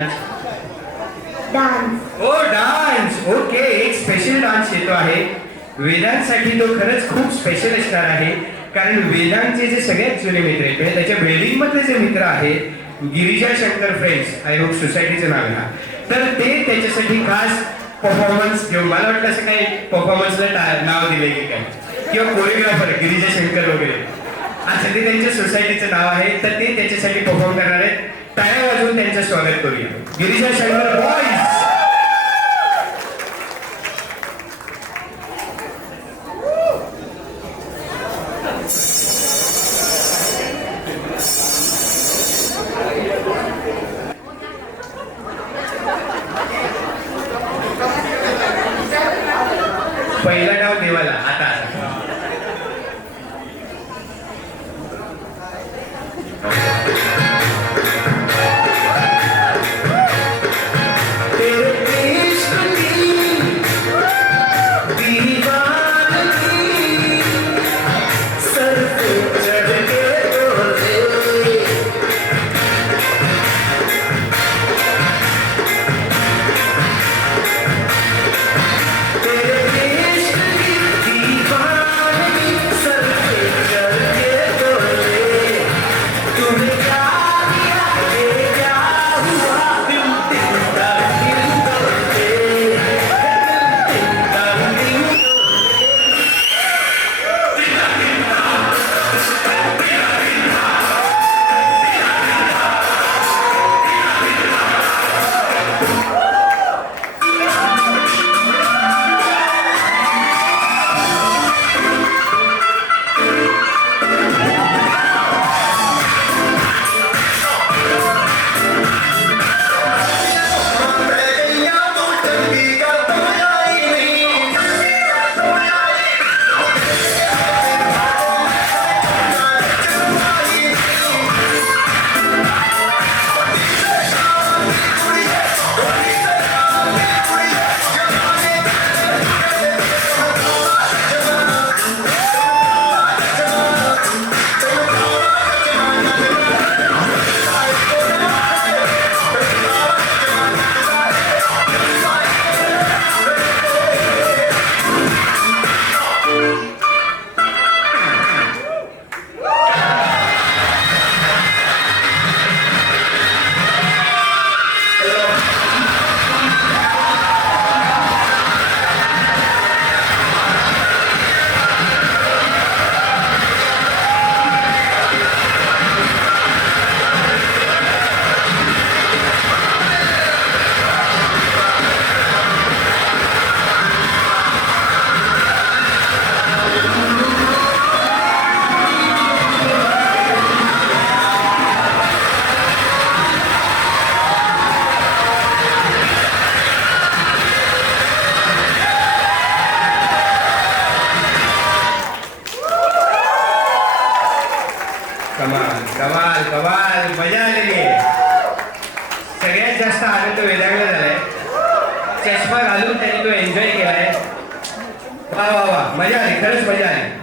Dance. ओ dance. Okay, एक special dance येतो आहे वेदांसाठी. तो खरंच खूप स्पेशल असणार आहे, कारण वेदांचे जे सगळ्यात जुने मित्र आहेत म्हणजे त्याच्या बिल्डिंग मधले जे मित्र आहेत Girija Shankar friends, I hope सोसायटीचं नाव आहे, तर ते त्याच्यासाठी खास परफॉर्मन्स घेऊन, मला वाटतं असं काही परफॉर्मन्सला नाव दिले की काय, किंवा कोरिओग्राफर गिरिजा शंकर वगैरे असं ते त्यांच्या सोसायटीचं नाव आहे, तर ते त्याच्यासाठी परफॉर्म करणार आहेत. टाळ्या वाजवून त्यांचं स्वागत करूया. गिरिजा शंकर बॉईज. पहिला डाव देवाला. आता कमाल कमाल कमाल, मजा आलेली आहे. सगळ्यात जास्त आनंद वेदांगला झालाय. चष्मा घालून त्याने तो एन्जॉय केलाय. वा वा वा, मजा आली, खरंच मजा आली.